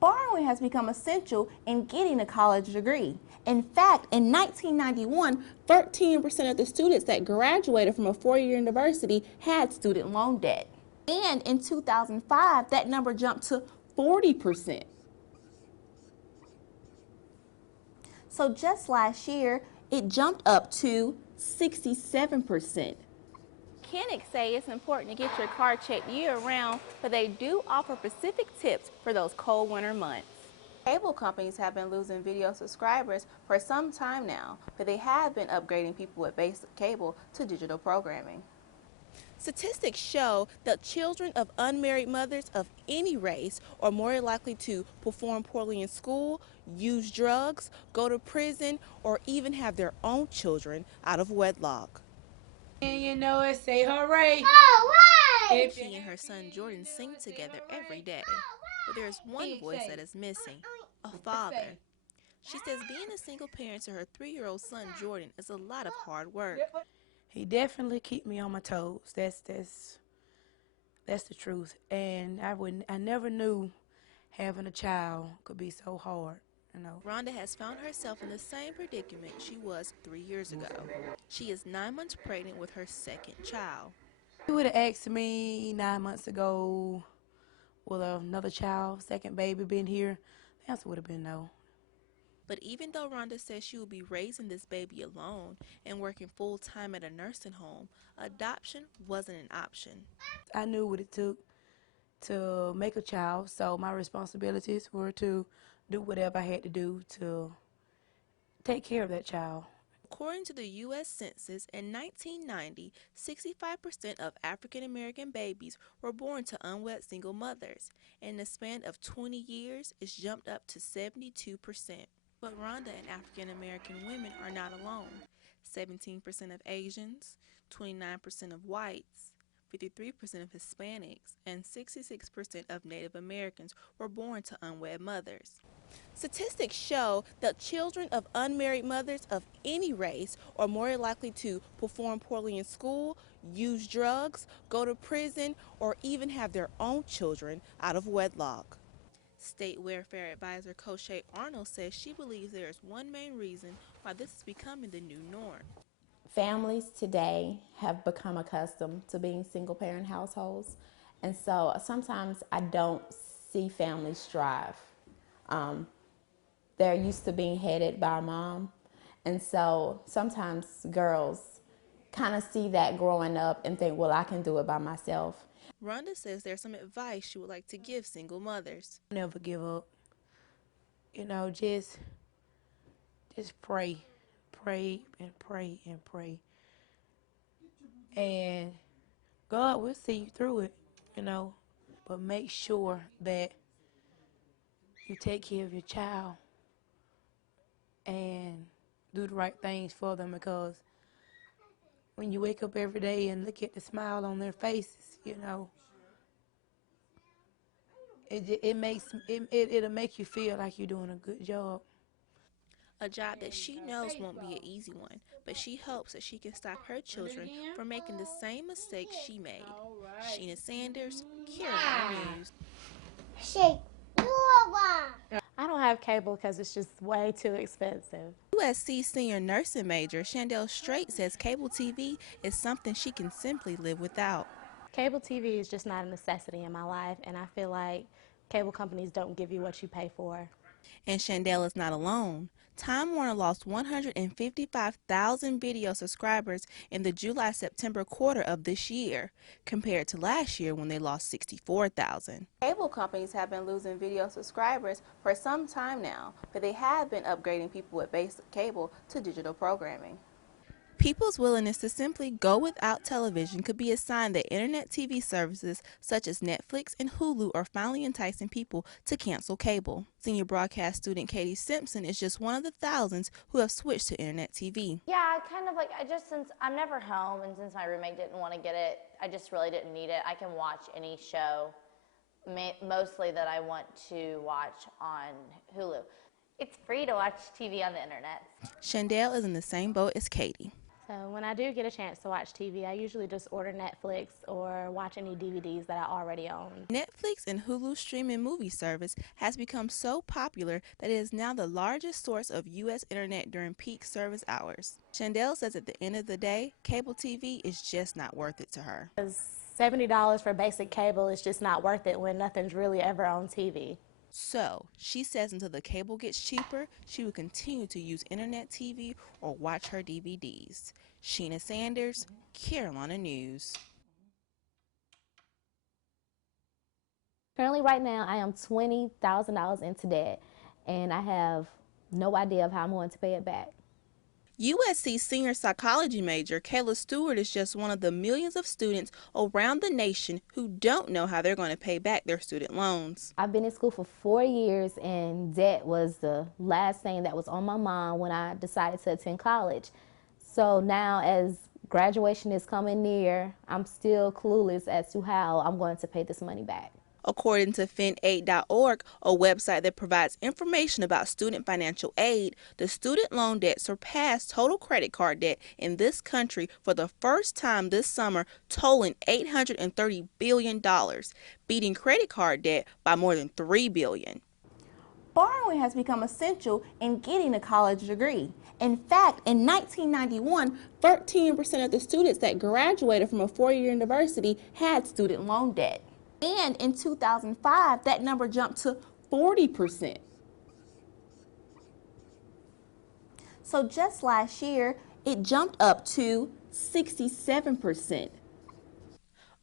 Borrowing has become essential in getting a college degree. In fact, in 1991, 13% of the students that graduated from a four-year university had student loan debt. And in 2005, that number jumped to 40%. So just last year, it jumped up to 67%. Mechanics say it's important to get your car checked year-round, but they do offer specific tips for those cold winter months. Cable companies have been losing video subscribers for some time now, but they have been upgrading people with basic cable to digital programming. Statistics show that children of unmarried mothers of any race are more likely to perform poorly in school, use drugs, go to prison, or even have their own children out of wedlock. And you know it, say hooray! Hooray! She and her son Jordan sing together every day, but there's one voice that is missing, a father. She says being a single parent to her 3-year-old son Jordan is a lot of hard work. He definitely keep me on my toes. That's the truth. And I never knew having a child could be so hard. Rhonda has found herself in the same predicament she was 3 years ago. She is 9 months pregnant with her second child. If you would have asked me 9 months ago, will another child, second baby, been here? The answer would have been no. But even though Rhonda says she will be raising this baby alone and working full-time at a nursing home, adoption wasn't an option. I knew what it took to make a child, so my responsibilities were to do whatever I had to do to take care of that child. According to the U.S. Census, in 1990, 65% of African American babies were born to unwed single mothers. In the span of 20 years, it's jumped up to 72%. But Rhonda and African American women are not alone. 17% of Asians, 29% of whites, 53% of Hispanics, and 66% of Native Americans were born to unwed mothers. Statistics show that children of unmarried mothers of any race are more likely to perform poorly in school, use drugs, go to prison, or even have their own children out of wedlock. State Welfare Advisor Koshay Arnold says she believes there is one main reason why this is becoming the new norm. Families today have become accustomed to being single-parent households, and so sometimes I don't see families strive. They're used to being headed by a mom, and so sometimes girls kind of see that growing up and think, well, I can do it by myself. Rhonda says there's some advice she would like to give single mothers. Never give up. Just pray. Pray and pray and pray. And God will see you through it, But make sure that you take care of your child and do the right things for them, because when you wake up every day and look at the smile on their faces, it'll make you feel like you're doing a good job. A job that she knows won't be an easy one, but she hopes that she can stop her children from making the same mistakes she made. Sheena Sanders, Carolina News. I don't have cable because it's just way too expensive. USC senior nursing major Chandel Strait says cable TV is something she can simply live without. Cable TV is just not a necessity in my life, and I feel like cable companies don't give you what you pay for. And Chandel is not alone. Time Warner lost 155,000 video subscribers in the July-September quarter of this year, compared to last year when they lost 64,000. Cable companies have been losing video subscribers for some time now, but they have been upgrading people with basic cable to digital programming. People's willingness to simply go without television could be a sign that internet TV services such as Netflix and Hulu are finally enticing people to cancel cable. Senior broadcast student Katie Simpson is just one of the thousands who have switched to internet TV. Yeah, kind of like, since I'm never home and since my roommate didn't want to get it, I just really didn't need it. I can watch any show, mostly that I want to watch on Hulu. It's free to watch TV on the internet. Chandel is in the same boat as Katie. When I do get a chance to watch TV, I usually just order Netflix or watch any DVDs that I already own. Netflix and Hulu streaming movie service has become so popular that it is now the largest source of U.S. internet during peak service hours. Chandel says at the end of the day, cable TV is just not worth it to her. $70 for basic cable is just not worth it when nothing's really ever on TV. So, she says until the cable gets cheaper, she will continue to use internet TV or watch her DVDs. Sheena Sanders, Carolina News. Currently, right now, I am $20,000 into debt, and I have no idea of how I'm going to pay it back. USC senior psychology major Kayla Stewart is just one of the millions of students around the nation who don't know how they're going to pay back their student loans. I've been in school for 4 years, and debt was the last thing that was on my mind when I decided to attend college. So now, as graduation is coming near, I'm still clueless as to how I'm going to pay this money back. According to finaid.org, a website that provides information about student financial aid, the student loan debt surpassed total credit card debt in this country for the first time this summer, totaling $830 billion, beating credit card debt by more than $3 billion. Borrowing has become essential in getting a college degree. In fact, in 1991, 13% of the students that graduated from a four-year university had student loan debt. And in 2005, that number jumped to 40%. So just last year, it jumped up to 67%.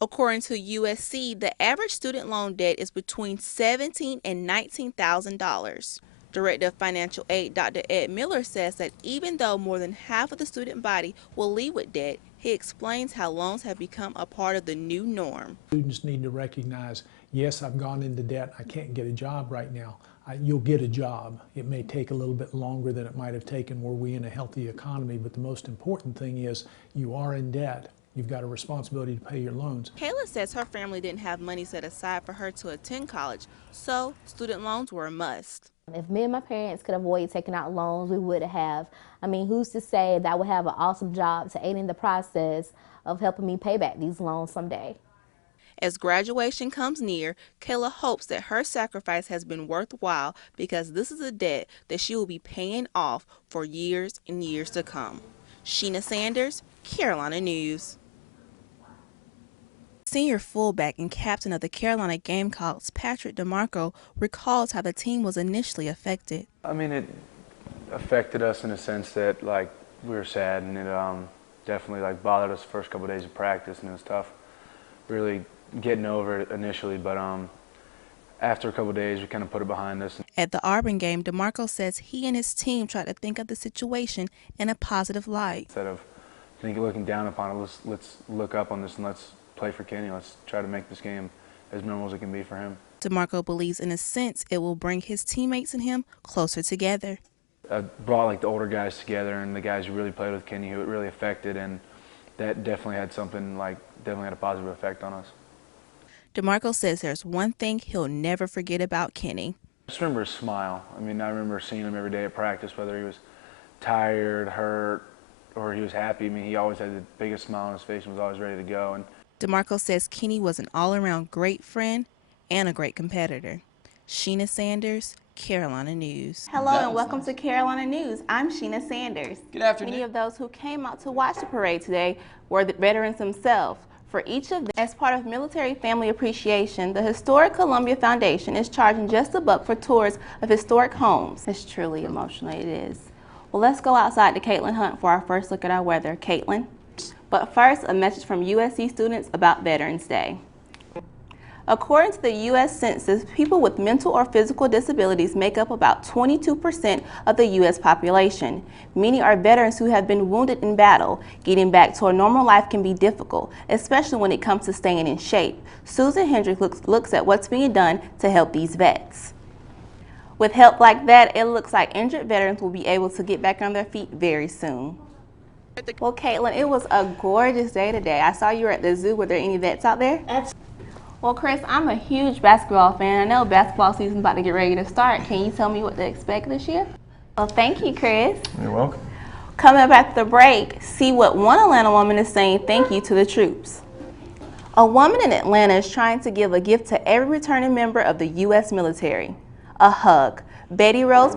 According to USC, the average student loan debt is between $17,000 and $19,000. Director of Financial Aid Dr. Ed Miller says that even though more than half of the student body will leave with debt, he explains how loans have become a part of the new norm. Students need to recognize, yes, I've gone into debt, I can't get a job right now. You'll get a job. It may take a little bit longer than it might have taken were we in a healthy economy, but the most important thing is you are in debt. You've got a responsibility to pay your loans. Kayla says her family didn't have money set aside for her to attend college, so student loans were a must. If me and my parents could avoid taking out loans, we would have. I mean, who's to say that I would have an awesome job to aid in the process of helping me pay back these loans someday? As graduation comes near, Kayla hopes that her sacrifice has been worthwhile because this is a debt that she will be paying off for years and years to come. Sheena Sanders, Carolina News. Senior fullback and captain of the Carolina Gamecocks, Patrick DeMarco, recalls how the team was initially affected. I mean, it affected us in a sense that, like, we were sad, and it definitely, like, bothered us the first couple of days of practice, and it was tough really getting over it initially, but after a couple of days, we kind of put it behind us. At the Auburn game, DeMarco says he and his team tried to think of the situation in a positive light. Instead of looking down upon it, let's look up on this and let's play for Kenny. Let's try to make this game as normal as it can be for him. DeMarco believes in a sense it will bring his teammates and him closer together. I brought like the older guys together and the guys who really played with Kenny, who it really affected, and that definitely had something, like, definitely had a positive effect on us. DeMarco says there's one thing he'll never forget about Kenny. I just remember his smile. I mean, I remember seeing him every day at practice, whether he was tired, hurt, or he was happy. I mean, he always had the biggest smile on his face and was always ready to go. And DeMarco says Kenny was an all-around great friend and a great competitor. Sheena Sanders, Carolina News. Hello and welcome to Carolina News. I'm Sheena Sanders. Good afternoon. Many of those who came out to watch the parade today were the veterans themselves. For each of them, as part of Military Family Appreciation, the Historic Columbia Foundation is charging just $1 for tours of historic homes. It's truly emotional, it is. Well, let's go outside to Caitlin Hunt for our first look at our weather. Caitlin. But first, a message from USC students about Veterans Day. According to the U.S. Census, people with mental or physical disabilities make up about 22% of the U.S. population. Many are veterans who have been wounded in battle. Getting back to a normal life can be difficult, especially when it comes to staying in shape. Susan Hendrick looks at what's being done to help these vets. With help like that, it looks like injured veterans will be able to get back on their feet very soon. Well, Caitlin, it was a gorgeous day today. I saw you were at the zoo. Were there any vets out there? Well, Chris, I'm a huge basketball fan. I know basketball season's about to get ready to start. Can you tell me what to expect this year? Well, thank you, Chris. You're welcome. Coming up after the break, see what one Atlanta woman is saying thank you to the troops. A woman in Atlanta is trying to give a gift to every returning member of the U.S. military. A hug. Betty Rose